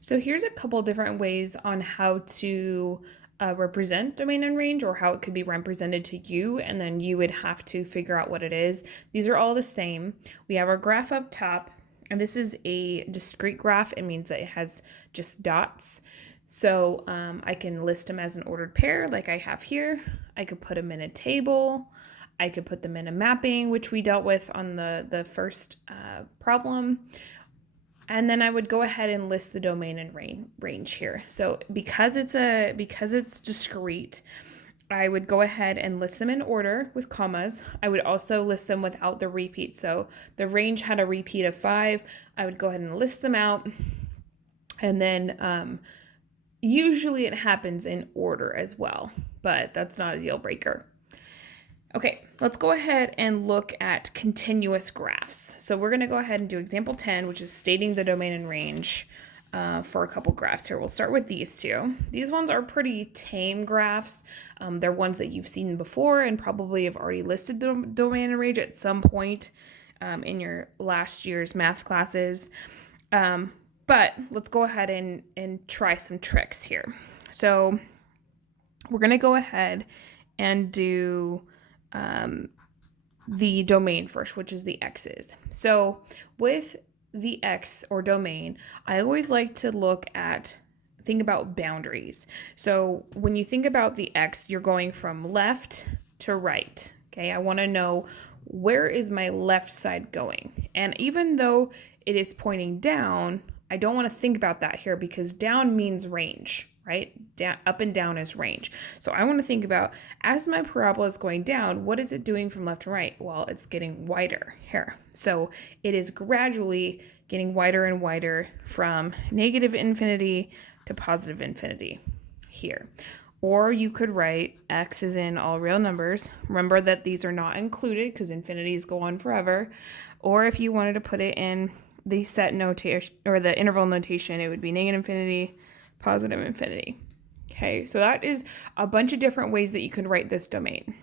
So here's a couple different ways on how to represent domain and range, or how it could be represented to you, and then you would have to figure out what it is. These are all the same. We have our graph up top, and this is a discrete graph. It means that it has just dots. So I can list them as an ordered pair like I have here. I could put them in a table. I could put them in a mapping, which we dealt with on the first problem. And then I would go ahead and list the domain and range here. So because it's discrete, I would go ahead and list them in order with commas. I would also list them without the repeat. So the range had a repeat of 5. I would go ahead and list them out. And then usually it happens in order as well, but that's not a deal breaker. Okay, let's go ahead and look at continuous graphs. So we're going to go ahead and do example 10, which is stating the domain and range for a couple graphs here. We'll start with these two. These ones are pretty tame graphs. They're ones that you've seen before and probably have already listed the domain and range at some point in your last year's math classes. But let's go ahead and try some tricks here. So we're going to go ahead and do the domain first, which is the x's. So with the x or domain, I always like to think about boundaries. So when you think about the x, you're going from left to right. Okay, I want to know, where is my left side going? And even though it is pointing down, I don't want to think about that here because down means range, right? Down, up and down is range. So I want to think about, as my parabola is going down, what is it doing from left to right? Well, it's getting wider here. So it is gradually getting wider and wider from negative infinity to positive infinity here. Or you could write x is in all real numbers. Remember that these are not included because infinities go on forever. Or if you wanted to put it in the set notation or the interval notation, it would be negative infinity, positive infinity. Okay, so that is a bunch of different ways that you can write this domain.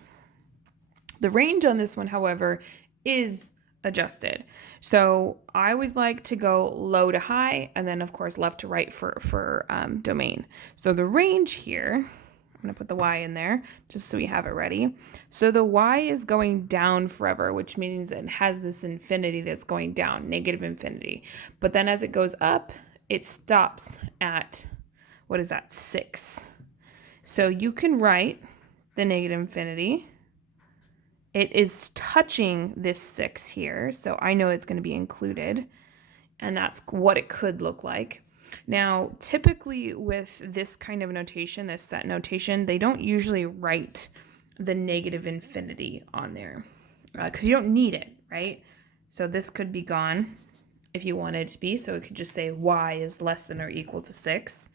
The range on this one, however, is adjusted. So I always like to go low to high, and then of course left to right for domain. So the range here, I'm going to put the y in there just so we have it ready. So the y is going down forever, which means it has this infinity that's going down, negative infinity. But then as it goes up, it stops at, what is that, 6. So you can write the negative infinity. It is touching this 6 here, so I know it's going to be included, and that's what it could look like. Now, typically with this kind of notation, this set notation, they don't usually write the negative infinity on there because you don't need it, right? So this could be gone if you wanted it to be, so it could just say y is less than or equal to 6.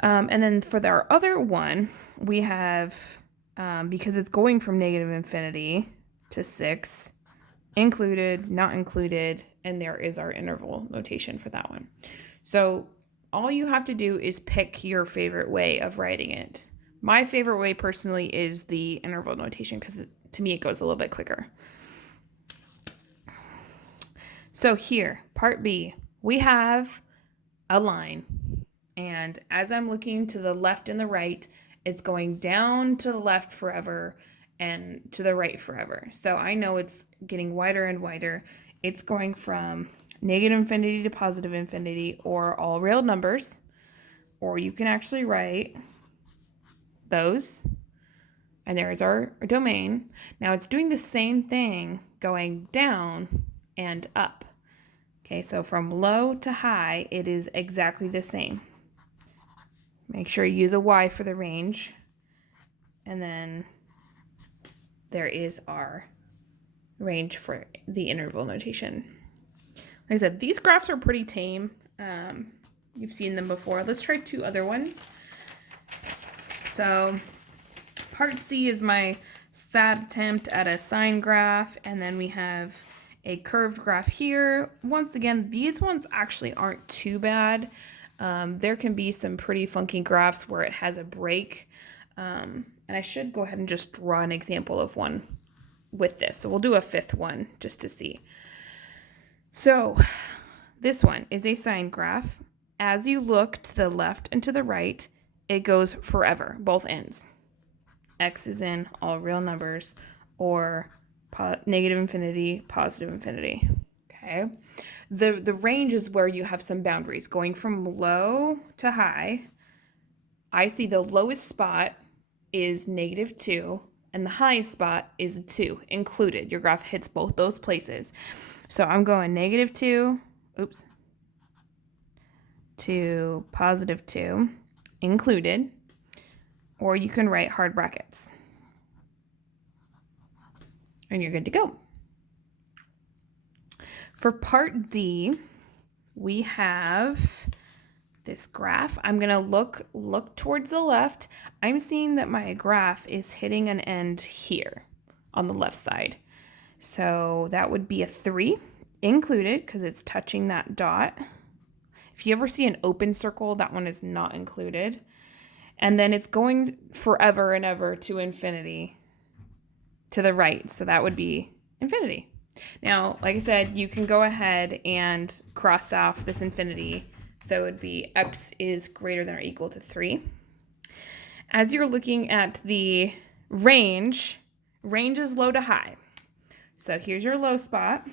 And then for our other one, we have, because it's going from negative infinity to 6, included, not included, and there is our interval notation for that one. So all you have to do is pick your favorite way of writing it. My favorite way personally is the interval notation because to me it goes a little bit quicker. So here, part B, we have a line. And as I'm looking to the left and the right, it's going down to the left forever and to the right forever. So I know it's getting wider and wider. It's going from negative infinity to positive infinity, or all real numbers, or you can actually write those. And there's our domain. Now it's doing the same thing going down and up. Okay, so from low to high, it is exactly the same. Make sure you use a y for the range. And then there is our range for the interval notation. Like I said, these graphs are pretty tame. You've seen them before. Let's try 2 other ones. So part C is my sad attempt at a sine graph, and then we have a curved graph here. Once again, these ones actually aren't too bad. There can be some pretty funky graphs where it has a break. And I should go ahead and just draw an example of one with this. So we'll do a 5th one just to see. So this one is a sine graph, as you look to the left and to the right, it goes forever, both ends. X is in all real numbers, or negative infinity, positive infinity. Okay. The range is where you have some boundaries going from low to high. I see the lowest spot is -2 and the highest spot is 2 included. Your graph hits both those places. So I'm going -2, to +2 included, or you can write hard brackets. And you're good to go. For part D, we have this graph. I'm going to look towards the left. I'm seeing that my graph is hitting an end here on the left side. So that would be a 3 included because it's touching that dot. If you ever see an open circle, that one is not included. And then it's going forever and ever to infinity to the right. So that would be infinity. Now, like I said, you can go ahead and cross off this infinity. So it would be x is greater than or equal to 3. As you're looking at the range is low to high. So here's your low spot,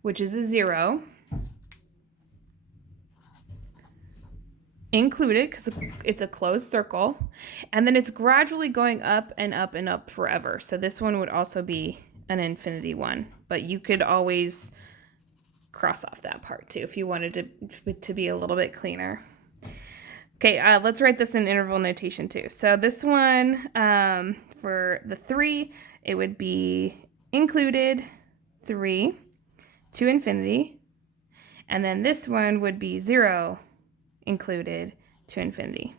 which is a 0. Included because it's a closed circle, and then it's gradually going up and up and up forever. So this one would also be an infinity one, but you could always cross off that part too if you wanted to be a little bit cleaner. Okay, let's write this in interval notation too. So this one, for the 3, it would be included 3 to infinity, and then this one would be 0 included to infinity.